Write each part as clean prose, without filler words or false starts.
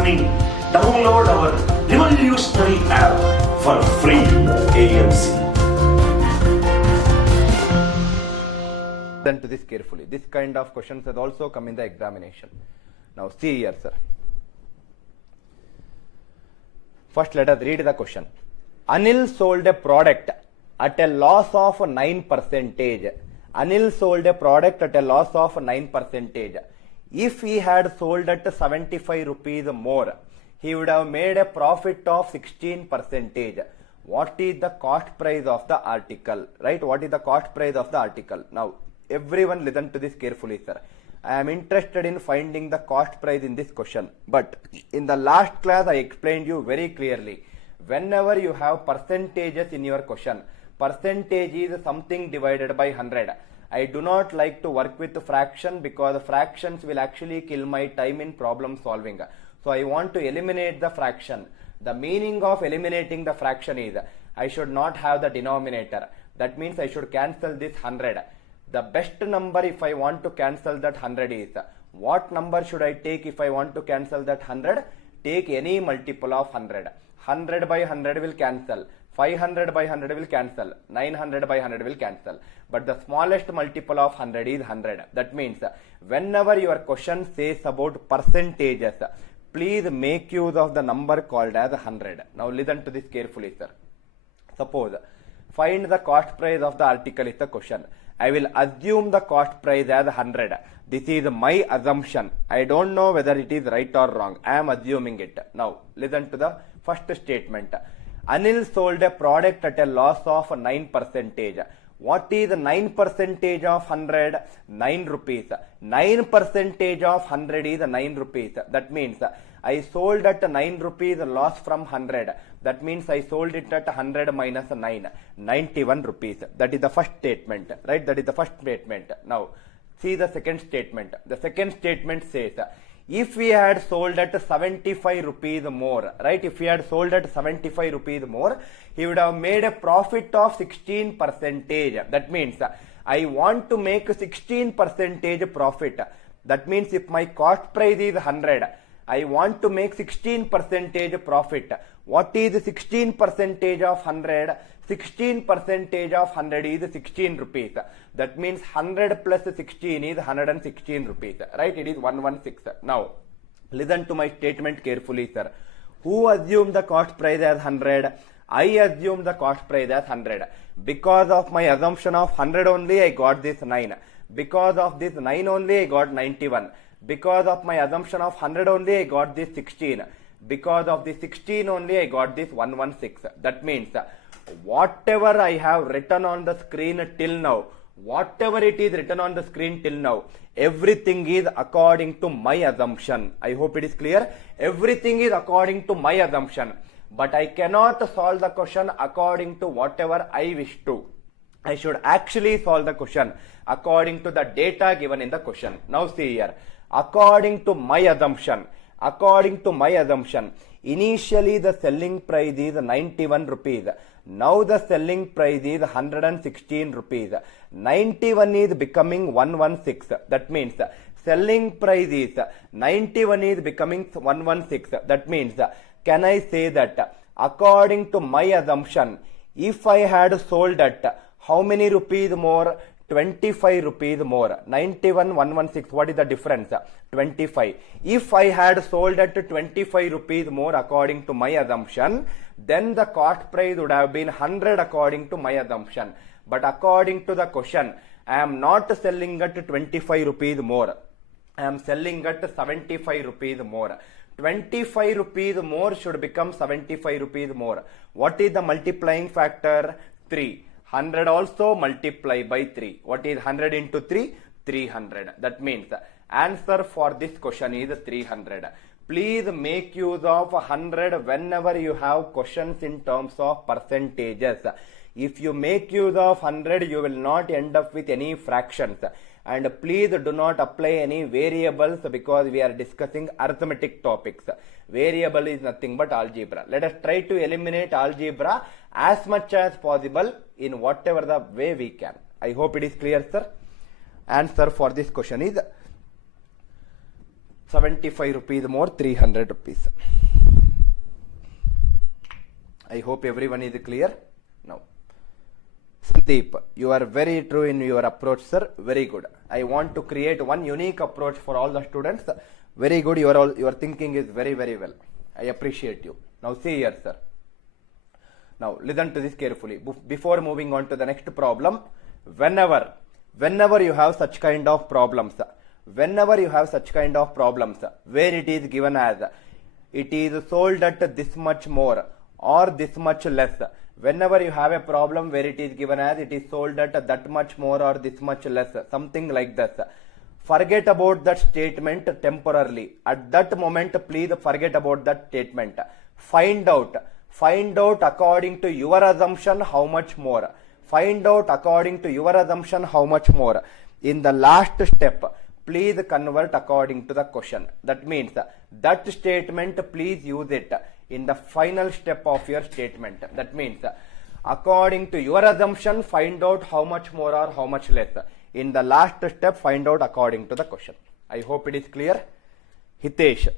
learning, download our revolutionary app for free ANC. Listen to this carefully. This kind of questions has also come in the examination. Now see here, sir. First let us read the question. Anil sold a product at a loss of 9%. Anil sold a product at a loss of 9%. If he had sold at 75 rupees more, he would have made a profit of 16%. What is the cost price of the article? Right? What is the cost price of the article? Now, everyone listen to this carefully, sir. I am interested in finding the cost price in this question. But in the last class, I explained you very clearly. Whenever you have percentages in your question, percentage is something divided by 100. I do not like to work with fraction because fractions will actually kill my time in problem solving. So I want to eliminate the fraction. The meaning of eliminating the fraction is I should not have the denominator. That means I should cancel this 100. The best number if I want to cancel that 100 is, what number should I take if I want to cancel that 100? Take any multiple of 100. 100 by 100 will cancel. 500 by 100 will cancel. 900 by 100 will cancel. But the smallest multiple of 100 is 100. That means whenever your question says about percentages, please make use of the number called as 100. Now listen to this carefully, sir. Suppose find the cost price of the article is the question. I will assume the cost price as 100. This is my assumption. I don't know whether it is right or wrong. I am assuming it. Now listen to the first statement. Anil sold a product at a loss of 9%. What is 9% of 100? 9 rupees. 9% of 100 is 9 rupees. That means I sold at 9 rupees loss from 100. That means I sold it at 100 minus 9. 91 rupees. That is the first statement. Right? That is the first statement. Now see the second statement. The second statement says, if we had sold at 75 rupees more, right? If we had sold at 75 rupees more, he would have made a profit of 16%. That means I want to make 16% profit. That means if my cost price is 100, I want to make 16% profit. What is 16% of 100? 16% of 100 is 16 rupees. That means 100 plus 16 is 116 rupees. Right? It is 116. Now, listen to my statement carefully, sir. Who assumed the cost price as 100? I assumed the cost price as 100. Because of my assumption of 100 only, I got this 9. Because of this 9 only, I got 91. Because of my assumption of 100 only, I got this 16. Because of the 16 only, I got this 116. That means whatever I have written on the screen till now, whatever it is written on the screen till now, everything is according to my assumption. I hope it is clear. Everything is according to my assumption. But I cannot solve the question according to whatever I wish to. I should actually solve the question according to the data given in the question. Now see here. According to my assumption, initially the selling price is 91 rupees. Now the selling price is 116 rupees. 91 is becoming 116. That means selling price is 91 is becoming 116. That means can I say that according to my assumption, if I had sold at how many rupees more? 25 rupees more. 91, 116. What is the difference? 25. If I had sold at 25 rupees more according to my assumption, then the cost price would have been 100 according to my assumption. But according to the question, I am not selling at 25 rupees more. I am selling at 75 rupees more. 25 rupees more should become 75 rupees more. What is the multiplying factor? 3. 100 also multiply by 3. What is 100 into 3? 300. That means answer for this question is 300. Please make use of 100 whenever you have questions in terms of percentages. If you make use of 100, you will not end up with any fractions. And please do not apply any variables because we are discussing arithmetic topics. Variable is nothing but algebra. Let us try to eliminate algebra as much as possible in whatever the way we can. I hope it is clear, sir. Answer for this question is 75 rupees more, 300 rupees. I hope everyone is clear now. Sandeep, you are very true in your approach, sir. Very good. I want to create one unique approach for all the students. Very good. Your thinking is very, very well. I appreciate you. Now see here, sir. Now listen to this carefully. Before moving on to the next problem, whenever you have such kind of problems, where it is given as it is sold at this much more or this much less, whenever you have a problem where it is given as it is sold at that much more or this much less, something like this, forget about that statement temporarily. At that moment, please forget about that statement. Find out according to your assumption how much more. Find out according to your assumption how much more. In the last step, please convert according to the question. That means that statement, please use it in the final step of your statement. That means according to your assumption, find out how much more or how much less. In the last step, find out according to the question. I hope it is clear. Hitesh,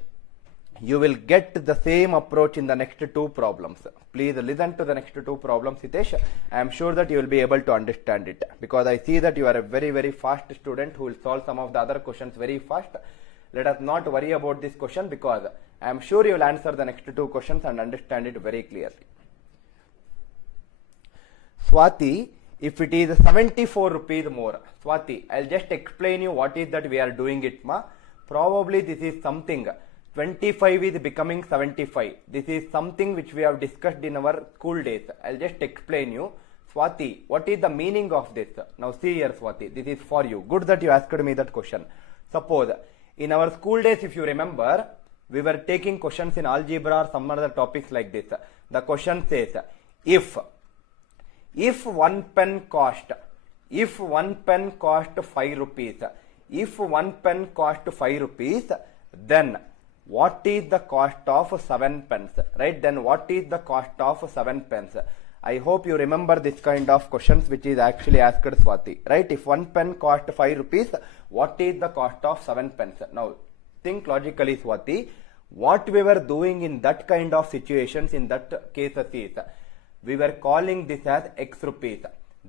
you will get the same approach in the next two problems. Please listen to the next two problems, Hitesh. I am sure that you will be able to understand it, because I see that you are a very, very fast student who will solve some of the other questions very fast. Let us not worry about this question, because I am sure you will answer the next two questions and understand it very clearly. Swati, if it is 74 rupees more, Swati, I'll just explain you what is that we are doing it, ma. Probably this is something. 25 is becoming 75. This is something which we have discussed in our school days. I'll just explain you. Swati, what is the meaning of this? Now see here, Swati, this is for you. Good that you asked me that question. Suppose in our school days, if you remember, we were taking questions in algebra or some other topics like this. The question says, if one pen cost 5 rupees, then what is the cost of 7 pence? Right? Then what is the cost of 7 pence? I hope you remember this kind of questions which is actually asked, Swati. Right? If 1 pen cost 5 rupees, what is the cost of 7 pence? Now think logically, Swati. What we were doing in that kind of situations, in that cases is, we were calling this as x rupees.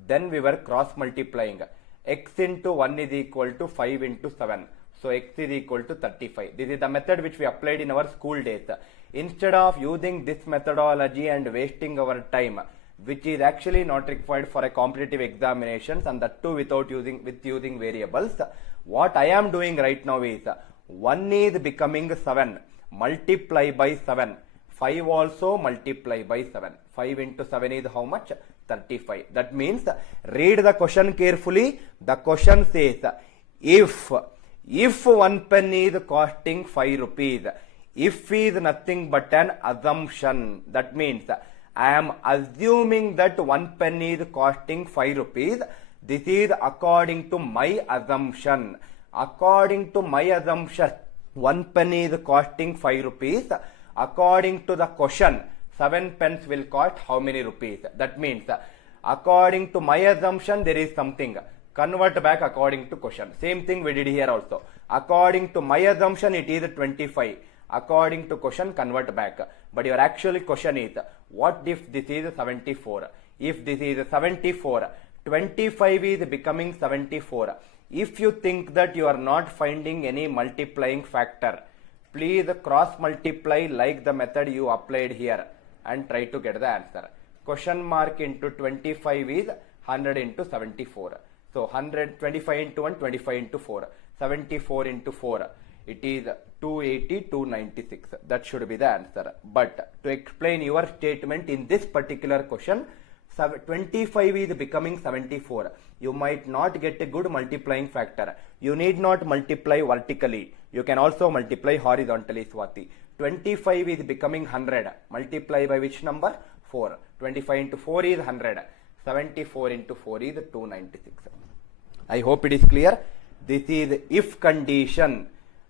Then we were cross multiplying. X into 1 is equal to 5 into 7. So x is equal to 35. This is the method which we applied in our school days. Instead of using this methodology and wasting our time, which is actually not required for a competitive examinations, and that too without using variables, what I am doing right now is 1 is becoming 7. Multiply by 7. 5 also multiply by 7. 5 into 7 is how much? 35. That means, read the question carefully. The question says, if 1 pen is costing 5 rupees, if is nothing but an assumption. That means, I am assuming that 1 pen is costing 5 rupees. This is according to my assumption. According to my assumption, 1 pen is costing 5 rupees. According to the question, 7 pence will cost how many rupees? That means, according to my assumption, there is something. Convert back according to question. Same thing we did here also. According to my assumption, it is 25. According to question, convert back. But your actual question is, what if this is 74? If this is 74, 25 is becoming 74. If you think that you are not finding any multiplying factor, please cross multiply like the method you applied here and try to get the answer. Question mark into 25 is 100 into 74. So 125 into 1, 25 into 4. 74 into 4. It is 280, 296. That should be the answer. But to explain your statement in this particular question, 25 is becoming 74. You might not get a good multiplying factor. You need not multiply vertically. You can also multiply horizontally, Swati. 25 is becoming 100. Multiply by which number? 4. 25 into 4 is 100. 74 into 4 is 296. I hope it is clear. This is if condition.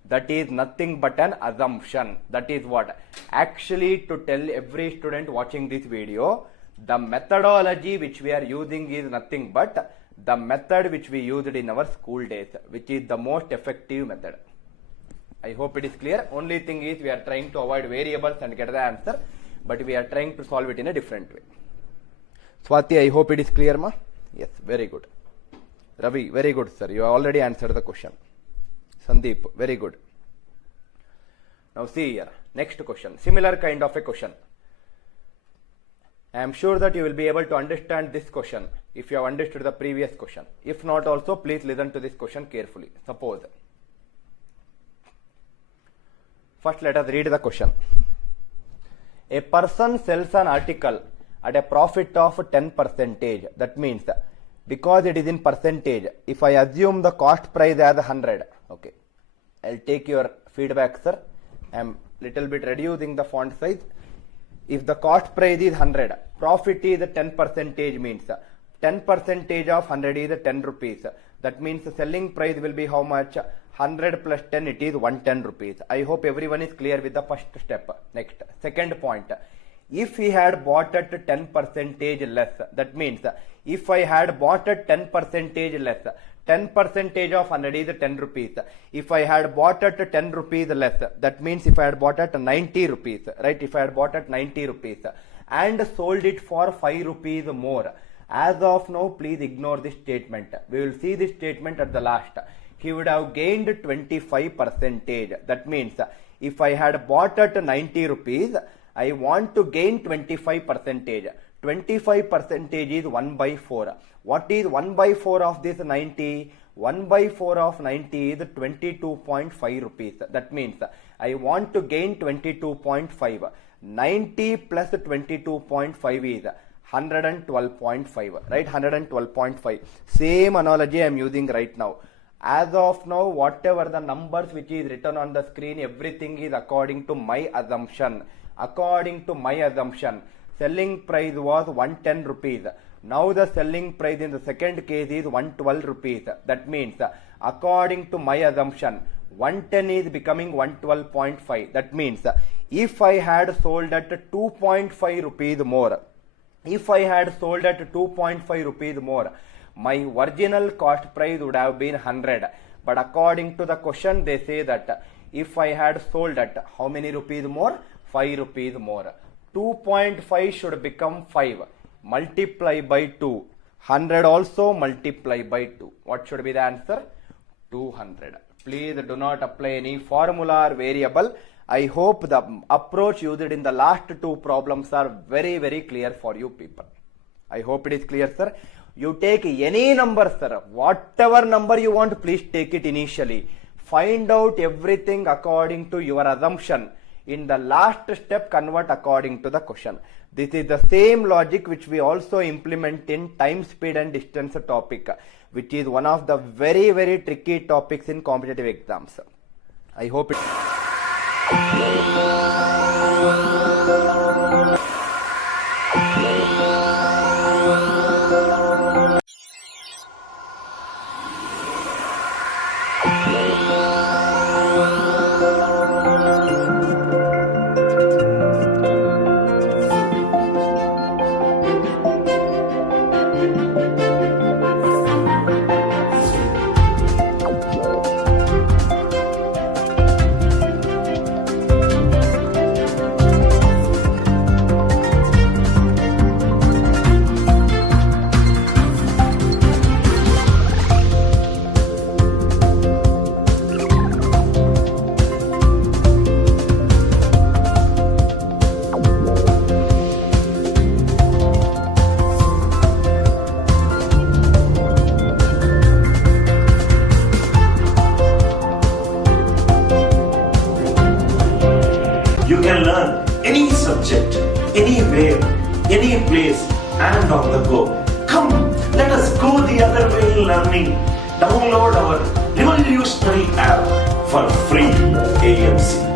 That is nothing but an assumption. That is what? Actually, to tell every student watching this video, the methodology which we are using is nothing but the method which we used in our school days, which is the most effective method. I hope it is clear. Only thing is we are trying to avoid variables and get the answer, but we are trying to solve it in a different way. Swati, I hope it is clear, ma? Yes, very good. Ravi, very good, sir. You have already answered the question. Sandeep, very good. Now see here, next question. Similar kind of a question. I am sure that you will be able to understand this question if you have understood the previous question. If not also, please listen to this question carefully. Suppose. First, let us read the question. A person sells an article at a profit of 10%. That means, because it is in percentage, if I assume the cost price as 100, okay, I'll take your feedback, sir. I am little bit reducing the font size. If the cost price is 100, profit is 10% means 10% of 100 is 10 rupees. That means the selling price will be how much? 100 plus 10, it is 110 rupees. I hope everyone is clear with the first step. Next, second point. If he had bought at 10% less, that means if I had bought at 10% less, 10% of 100 is 10 rupees. If I had bought at 10 rupees less, that means if I had bought at 90 rupees, right? If I had bought at 90 rupees and sold it for 5 rupees more. As of now, please ignore this statement. We will see this statement at the last. He would have gained 25%. That means if I had bought at 90 rupees, I want to gain 25%. 25% is 1 by 4. What is 1 by 4 of this 90? 1 by 4 of 90 is 22.5 rupees. That means I want to gain 22.5. 90 plus 22.5 is 112.5, right? 112.5. Same analogy I am using right now. As of now, whatever the numbers which is written on the screen, everything is according to my assumption. According to my assumption, selling price was 110 rupees. Now the selling price in the second case is 112 rupees. That means, according to my assumption, 110 is becoming 112.5. That means, if I had sold at 2.5 rupees more, if I had sold at 2.5 rupees more, my original cost price would have been 100. But according to the question, they say that if I had sold at how many rupees more? 5 rupees more. 2.5 should become 5. Multiply by 2. 100 also multiply by 2. What should be the answer? 200. Please do not apply any formula or variable. I hope the approach used in the last two problems are very, very clear for you people. I hope it is clear, sir. You take any number, sir. Whatever number you want, please take it initially. Find out everything according to your assumption. In the last step, convert according to the question. This is the same logic which we also implement in time, speed and distance topic, which is one of the very, very tricky topics in competitive exams. I hope it... You can learn any subject, anywhere, any place, and on the go. Come, let us go the other way in learning. Download our revolutionary app for free. ANC.